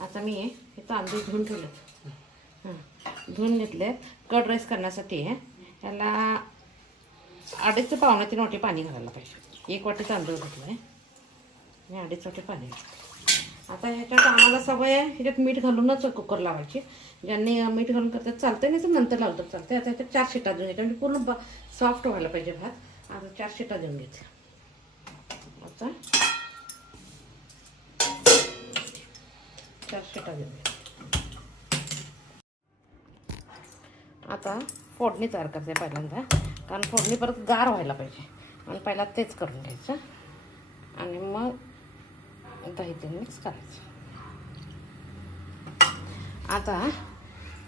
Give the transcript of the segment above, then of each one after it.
आता मी हे तांदूळ धुवून ठेवले. धुवून घेतले. कर्ड राईस करण्यासाठी याला 2.5 ते पावणे 3 वाटी पाणी घालायला पाहिजे. 1 वाटी तांदूळ घातलं आहे आणि 2.5 वाटी पाणी. आता ह्याच्यात आम्हाला सवय आहे ह्याच्यात मीठ घालूनच कुकर लावायची. ज्यांनी मीठ घालून करतात चालतं, नाही तर नंतर लावलं तर चालतं. आता ह्याच्यात 4 शिटा देऊन घ्यायच्या, म्हणजे पूर्ण सॉफ्ट व्हायला पाहिजे भात. आता 4 शिटा देऊन घ्यायच्या. आता 4 शिटा देऊन घ्यायच्या. आता फोडणी तयार करते पहिल्यांदा, कारण फोडणी परत गार व्हायला पाहिजे. आणि पहिला तेच करून घ्यायचं आणि मग दही ते मिक्स करायचं. आता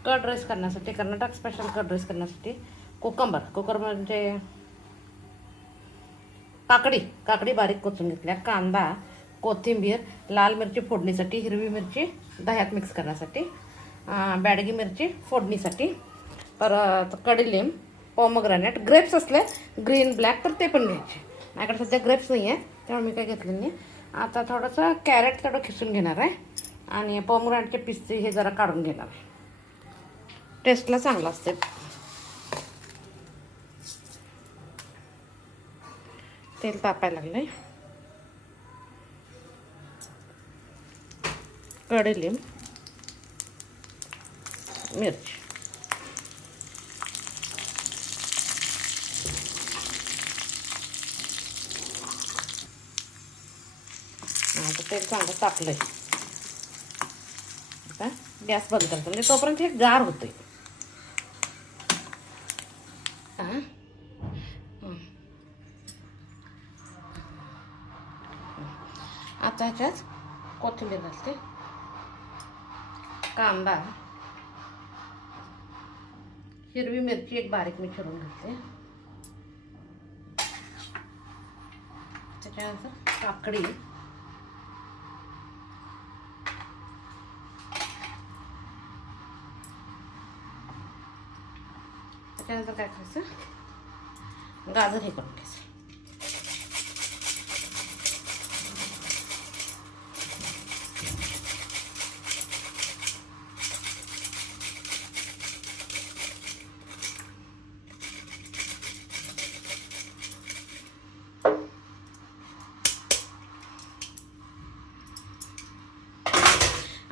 कर्ड राईस करण्यासाठी, कर्नाटक स्पेशल कर्ड राईस करण्यासाठी कुकर म्हणजे काकडी बारीक कोचून घेतल्या, कांदा, कोथिंबीर, लाल मिरची फोडणीसाठी, हिरवी मिरची दह्यात मिक्स करण्यासाठी, बॅडगी मिरची फोडणीसाठी, परत कडीलिंब, पोमोग्रॅनेट, ग्रेप्स असले ग्रीन ब्लॅक तर ते पण घ्यायचे. माझ्याकडे सध्या ग्रेप्स नाही आहे त्यामुळे मी काय घेतलं नाही. आता थोडंसं कॅरेट थोडं खिसून घेणार आहे आणि पोमोग्रॅनेटचे पिस्ते हे जरा काढून घेणार आहे. टेस्टला चांगलं असते. तेल तापायला लागले. कडीलिंब, मिरची, आता तेल चांगलं तापलंय. आता गॅस बंद करायचा, म्हणजे तोपर्यंत हे गार होते. आता ह्याच्यात कोथिंबीर घालते, कांदा, हिरवी मिरची एक बारीक मी चिरून घालते, त्याच्यानंतर काकडी, त्याच्यानंतर काय करायचं, गाजर हे करून घ्यायचं.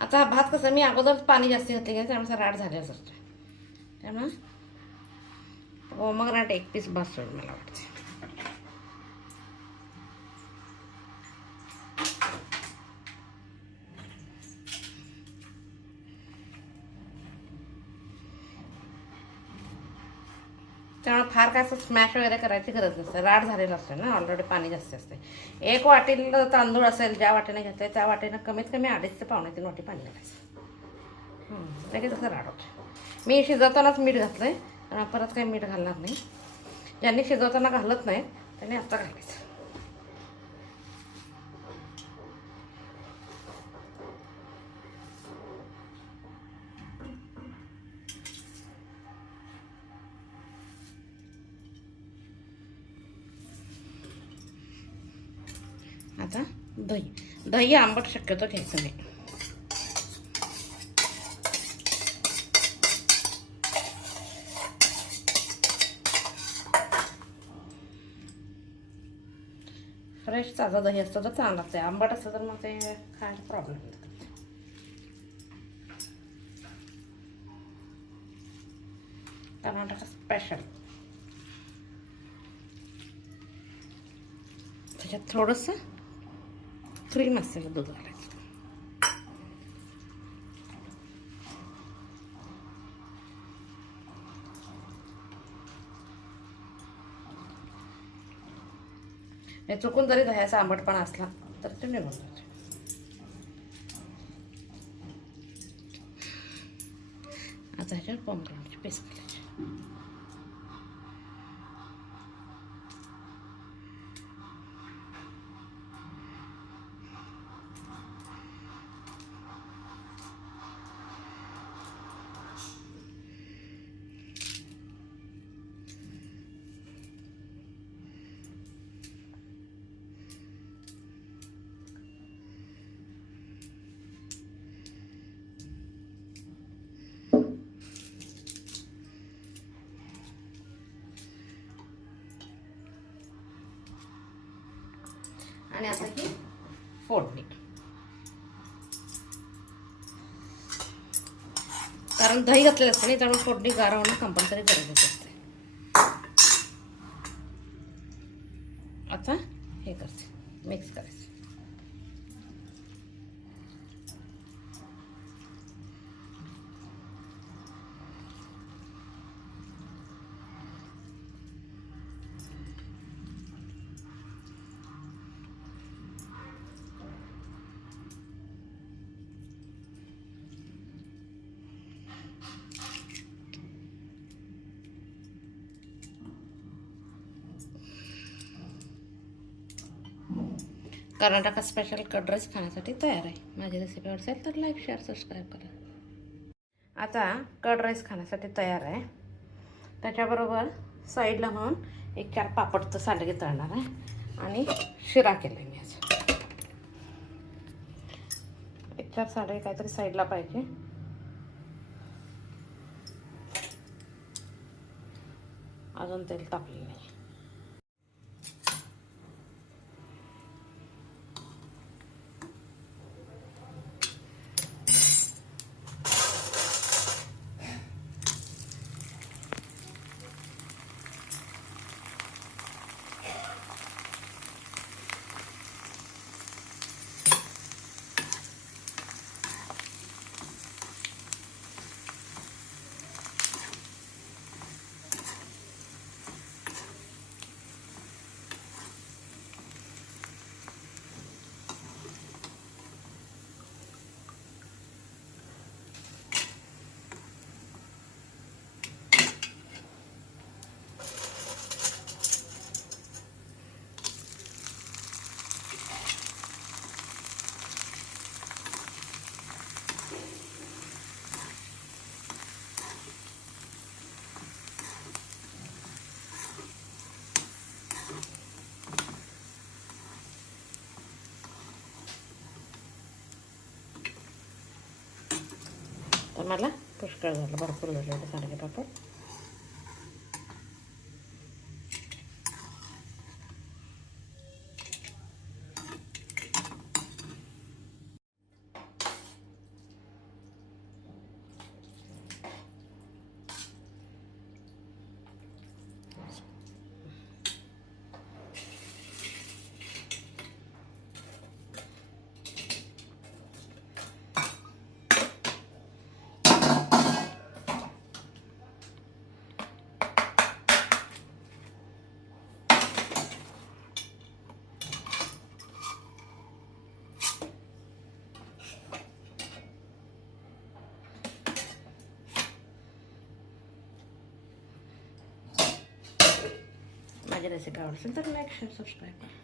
आता भात कसं मी अगोदर पाणी जास्त घातले का त्यामुळे राड झाले असतं, त्यामुळे पोमोग्रॅनेट 1 पीस बस होईल मला वाटते. त्यामुळे फार काय असं स्मॅश वगैरे करायची गरज नसते, राड झालेलं असतं ना, ऑलरेडी पाणी जास्त असते. 1 वाटीला तांदूळ असेल ज्या वाटीने घेतलं त्या वाटीनं कमीत कमी 2.5 ते पावणे 3 वाटी पाणी घालायचं. लगेच असं राड होतं. मी शिजवतानाच मीठ घातलं आहे, परत काही मीठ घालणार नाही. ज्यांनी शिजवताना घालत नाही त्यांनी आता घालायचं. आता दही आंबट शक्यतो घ्यायचं नाही. फ्रेश ताजं दही असतं तर चांगलं लागतं. आंबट असतं तर मग ते खायला प्रॉब्लेम होतो. कर्नाटक स्पेशल. त्याच्यात थोडंसं क्रीम असलेलं दूध घालायचं. चुकून जरी दह्याचा आंबटपणा असला तर ते निघून जाते. आता ह्याच्यावर पोमोग्रॅनेटची पेस्ट घालायची. आणि आता ही फोडणी. कारण दही घातलेलं असतं नाही, त्यामुळे फोडणी गार होणं कंपल्सरी गरजेचं असते. आता हे करते, मिक्स करायचं. कर्नाटक स्पेशल कर्ड राईस खाण्यासाठी तयार आहे. माझी रेसिपी आवडली तर लाईक, शेअर, सबस्क्राईब करा. आता कर्ड राईस खाण्यासाठी तयार आहे. त्याच्याबरोबर साईडला म्हणून 1-4 पापडचं सांडगे तळणार आहे आणि शिरा केला आहे मी आज. 1-4 सांडगे काहीतरी साईडला पाहिजे. अजून तेल तापलेलं नाही. तर मला पुष्कळ झालं, भरपूर झालं सांडगे पापड. माझी रेसिपी आवडली तर लाईक, शेअर, सबस्क्राईब करा.